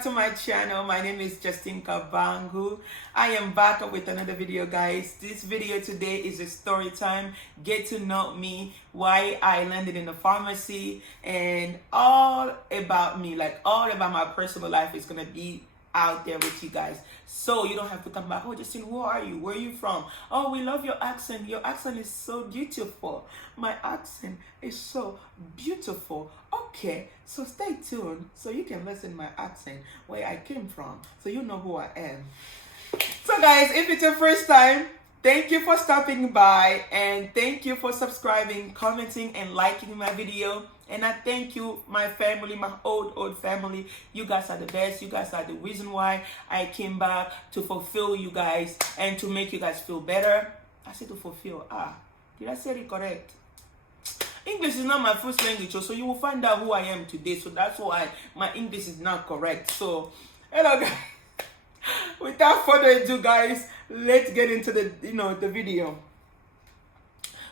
back to my channel. My name is Justine Kabangu. I am back with another video, guys. This video today is a story time. Get to know me, why I landed in the pharmacy, and all about me, like all about my personal life is gonna be out there with you guys, so you don't have to come back. Oh, Justine, who are you? Where are you from? Oh, we love your accent. Your accent is so beautiful. My accent is so beautiful. Okay, so stay tuned so you can listen my accent, where I came from, so you know who I am. So guys, if it's your first time, thank you for stopping by, and thank you for subscribing, commenting, and liking my video. And I thank you, my family, my old family. You guys are the best. You guys are the reason why I came back, to fulfill you guys and to make you guys feel better. I said to fulfill. Did I say it correct? English is not my first language, so you will find out who I am today. So that's why my English is not correct. So, hello guys. Without further ado, guys, let's get into the video.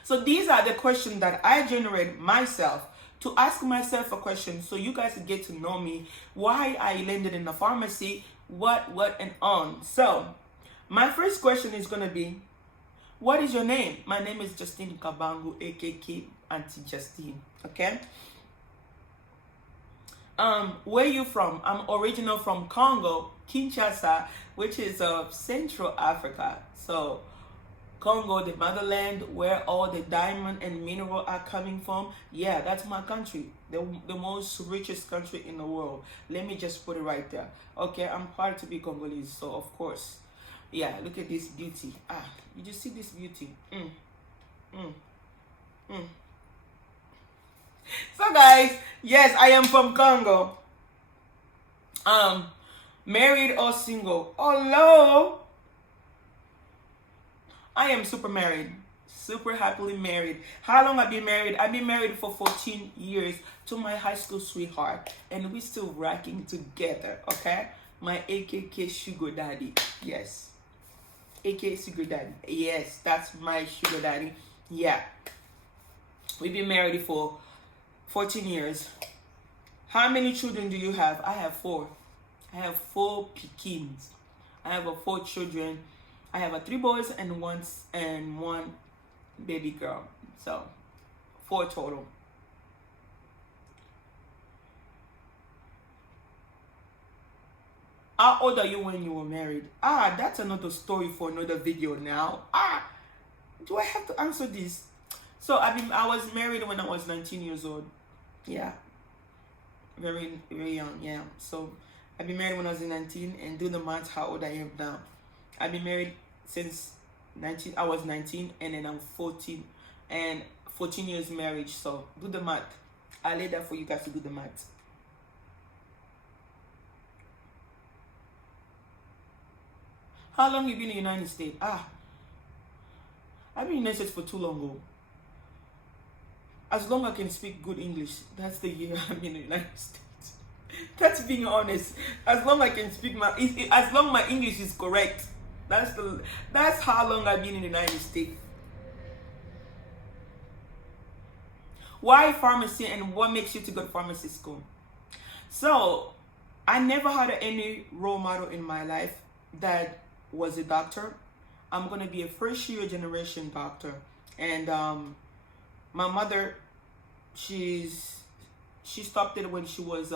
So these are the questions that I generate myself, to ask myself a question, so you guys get to know me, why I landed in the pharmacy, what and on. So my first question is gonna be, what is your name? My name is Justine Kabangu, aka Auntie Justine. Okay. Where you from? I'm original from Congo, Kinshasa, which is Central Africa. So Congo, the motherland, where all the diamond and mineral are coming from. Yeah, that's my country, the most richest country in the world. Let me just put it right there. Okay, I'm proud to be Congolese, so of course. Yeah, look at this beauty. You just see this beauty. So guys, yes, I am from Congo. Married or single? Hello. I am super married, super happily married. How long I've been married? I've been married for 14 years to my high school sweetheart, and we still rocking together, okay? My AKK sugar daddy, yes. AKA sugar daddy, yes, that's my sugar daddy, yeah. We've been married for 14 years. How many children do you have? I have 4. I have 4 pikins. I have 4 children. I have 3 boys and one baby girl. So 4 total. How old are you when you were married? That's another story for another video now. Do I have to answer this? So I was married when I was 19 years old. Yeah. Very, very young, yeah. So I've been married when I was 19, and do the math how old I am now. I've been married since I was 19, and then I'm 14, and 14 years marriage. So do the math. I laid that for you guys to do the math. How long have you been in the United States? I've been in the United States for too long ago. As long as I can speak good English, that's the year I'm in the United States. That's being honest. As long as I can speak as long my English is correct. That's how long I've been in the United States. Why pharmacy, and what makes you to go to pharmacy school? So I never had any role model in my life that was a doctor. I'm gonna be a first-year generation doctor, and my mother, she stopped it when she was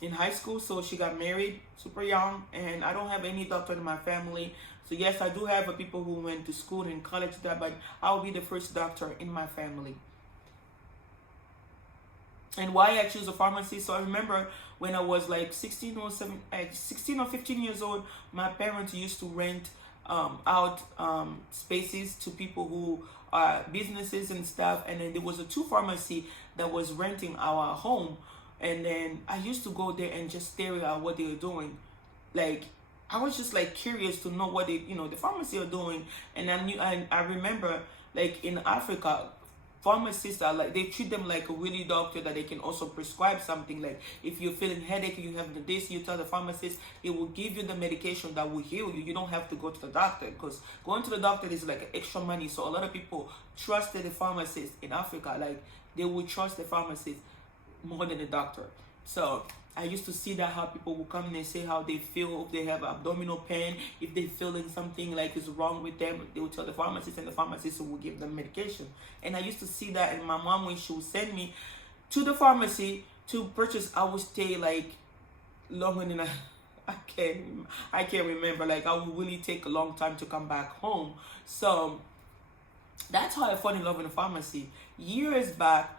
in high school, so she got married super young, and I don't have any doctor in my family. So yes, I do have people who went to school and college, but I'll be the first doctor in my family. And why I choose a pharmacy? So I remember when I was like 16 or 15 years old, my parents used to rent out spaces to people who are businesses and stuff, and then there was a 2 pharmacy that was renting our home, and then I used to go there and just stare at what they were doing. Like, I was just like curious to know what the pharmacy are doing. And I remember, like, in Africa, pharmacists are like, they treat them like a really doctor, that they can also prescribe something. Like, if you're feeling headache, you have this, you tell the pharmacist, it will give you the medication that will heal you. You don't have to go to the doctor, because going to the doctor is like extra money. So a lot of people trusted the pharmacist in Africa. Like, they would trust the pharmacist more than the doctor. So I used to see that how people will come in and say how they feel, if they have abdominal pain, if they feeling something like is wrong with them, they will tell the pharmacist, and the pharmacist will give them medication. And I used to see that, and my mom, when she would send me to the pharmacy to purchase, I would stay like longer than I can't remember. Like, I would really take a long time to come back home. So that's how I fell in love with the pharmacy years back.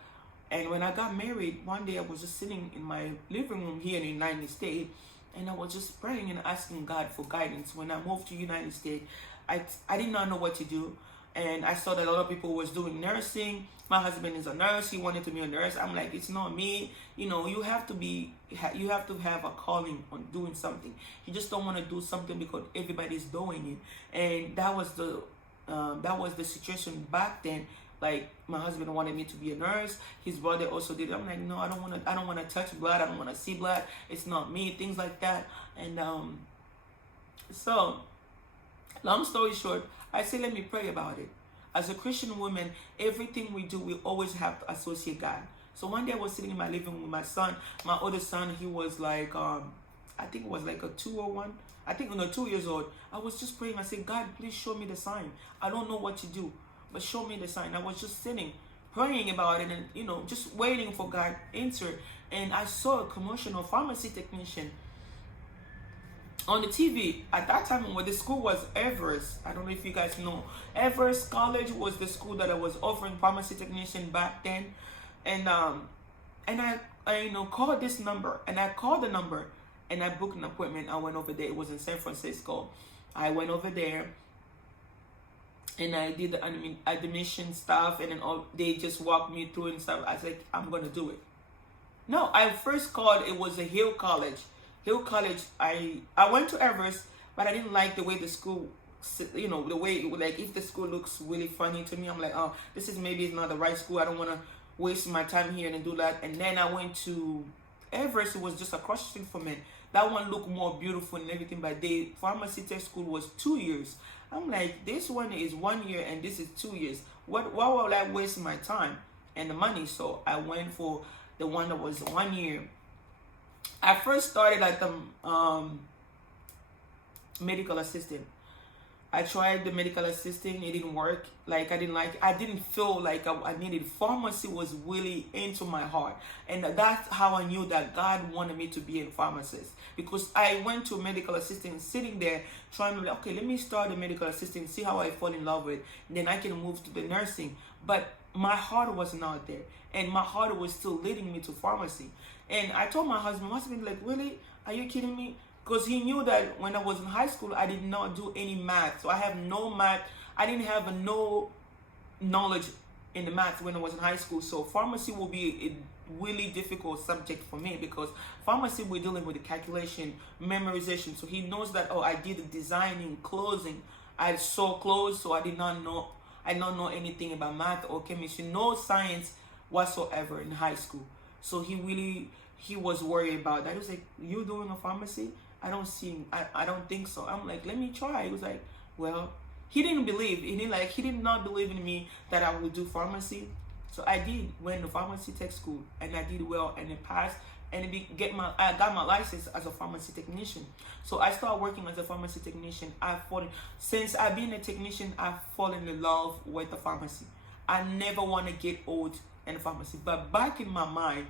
And when I got married, one day I was just sitting in my living room here in the United States, and I was just praying and asking God for guidance. When I moved to United States, I did not know what to do. And I saw that a lot of people was doing nursing. My husband is a nurse. He wanted to be a nurse. I'm like, it's not me. You know, you have to have a calling on doing something. You just don't want to do something because everybody's doing it. And that was the situation back then. Like, my husband wanted me to be a nurse. His brother also did. I'm like, no, I don't want to touch blood. I don't want to see blood. It's not me. Things like that. And so, long story short, I said, let me pray about it. As a Christian woman, everything we do, we always have to associate God. So one day I was sitting in my living room with my son. My older son, he was like, I think it was like a 2 or 1. I think, 2 years old. I was just praying. I said, God, please show me the sign. I don't know what to do, but show me the sign. I was just sitting, praying about it, and, just waiting for God to answer. And I saw a commercial of pharmacy technician on the TV. At that time, when the school was Everest, I don't know if you guys know, Everest College was the school that I was offering pharmacy technician back then. And I called this number, and I called the number, and I booked an appointment. I went over there. It was in San Francisco. I went over there, and I did the admission stuff, and then they just walked me through and stuff. I said, I'm gonna do it. No, I first called. It was a Hill College. I went to Everest, but I didn't like the way the school, the way, like, if the school looks really funny to me, I'm like, oh, this is maybe not the right school. I don't want to waste my time here and do that. And then I went to Everest. It was just across the street from it. That one looked more beautiful and everything, but the pharmacy tech school was 2 years. I'm like, this one is 1 year and this is 2 years. Why would I waste my time and the money? So I went for the one that was 1 year. I first started at the medical assistant. I tried the medical assistant. It didn't work. Like, I didn't feel like I needed. Pharmacy was really into my heart. And that's how I knew that God wanted me to be a pharmacist. Because I went to a medical assistant, sitting there trying to, okay, let me start a medical assistant, see how I fall in love with it. Then I can move to the nursing. But my heart was not there. And my heart was still leading me to pharmacy. And I told my husband, like, really? Are you kidding me? Because he knew that when I was in high school, I did not do any math. So I have no math. I didn't have no knowledge in the math when I was in high school. So pharmacy will be a really difficult subject for me, because pharmacy, we're dealing with the calculation, memorization. So he knows that, oh, I did the designing, closing. I saw clothes, so I did not know anything about math or chemistry, no science whatsoever in high school. So he was worried about that. He was like, you doing a pharmacy? I don't think so. I'm like, let me try. He was like, well, he didn't believe. He did not believe in me that I would do pharmacy. So I went to pharmacy tech school, and I did well, and it passed, and I got my license as a pharmacy technician. So I started working as a pharmacy technician. Since I've been a technician, I've fallen in love with the pharmacy. I never want to get old in the pharmacy. But back in my mind,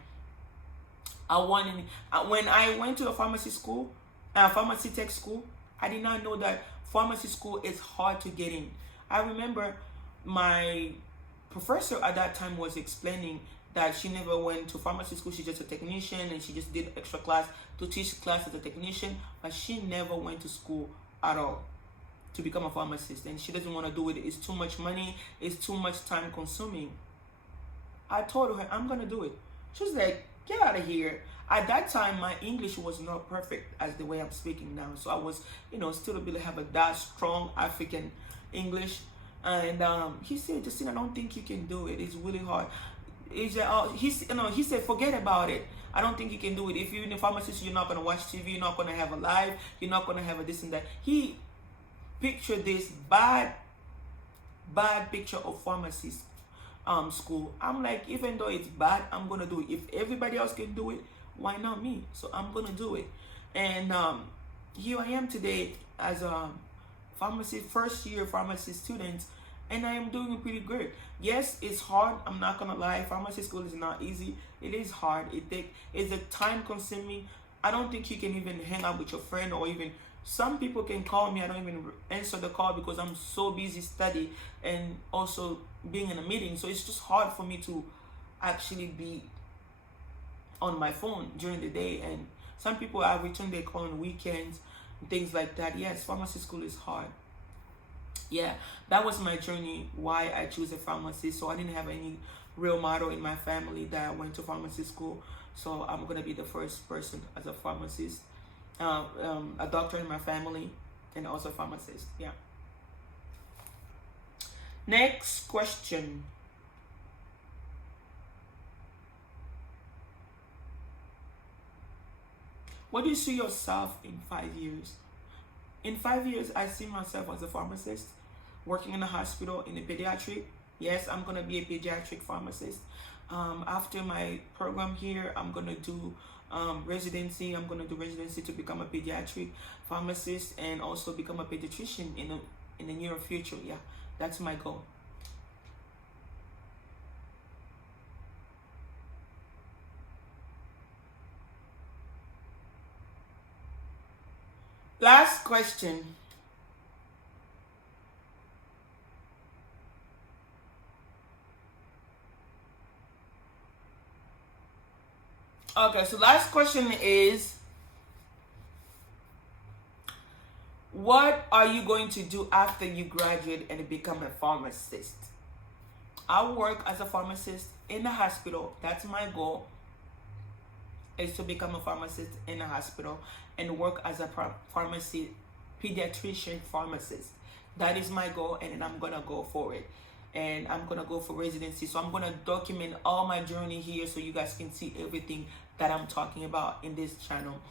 when I went to a pharmacy school, pharmacy tech school, I did not know that pharmacy school is hard to get in. I remember my professor at that time was explaining that she never went to pharmacy school. She's just a technician, and she just did extra class to teach class as a technician, but she never went to school at all to become a pharmacist, and she doesn't want to do it. It's too much money. It's too much time consuming. I told her, I'm going to do it. She was like, get out of here. At that time, my English was not perfect as the way I'm speaking now. So I was, still have that strong African English. And he said, Justine, I don't think you can do it. It's really hard. He said, forget about it. I don't think you can do it. If you're in a pharmacist, you're not going to watch TV. You're not going to have a live. You're not going to have a this and that. He pictured this bad picture of pharmacists. School. I'm like, even though it's bad, I'm gonna do it. If everybody else can do it, why not me? So I'm gonna do it. And here I am today as a pharmacy, first year pharmacy student, and I am doing pretty good. Yes, it's hard, I'm not gonna lie. Pharmacy school is not easy. It is hard. It's a time consuming. I don't think you can even hang out with your friend, or even some people can call me. I don't even answer the call because I'm so busy studying and also being in a meeting. So it's just hard for me to actually be on my phone during the day. And some people, I return their call on weekends and things like that. Yes, pharmacy school is hard. Yeah, that was my journey, why I choose a pharmacy. So I didn't have any real model in my family that went to pharmacy school. So I'm gonna be the first person as a pharmacist, a doctor in my family, and also a pharmacist. Yeah. Next question. What do you see yourself in 5 years? In 5 years, I see myself as a pharmacist, working in a hospital in a pediatric. Yes, I'm gonna be a pediatric pharmacist. After my program here, I'm gonna do residency. I'm gonna do residency to become a pediatric pharmacist and also become a pediatrician in the near future. Yeah, that's my goal. Last question. Okay, so last question is, what are you going to do after you graduate and become a pharmacist? I'll work as a pharmacist in a hospital. That's my goal, is to become a pharmacist in a hospital and work as a pharmacy pediatrician pharmacist. That is my goal, and then I'm gonna go for it. And I'm gonna go for residency. So I'm gonna document all my journey here so you guys can see everything that I'm talking about in this channel.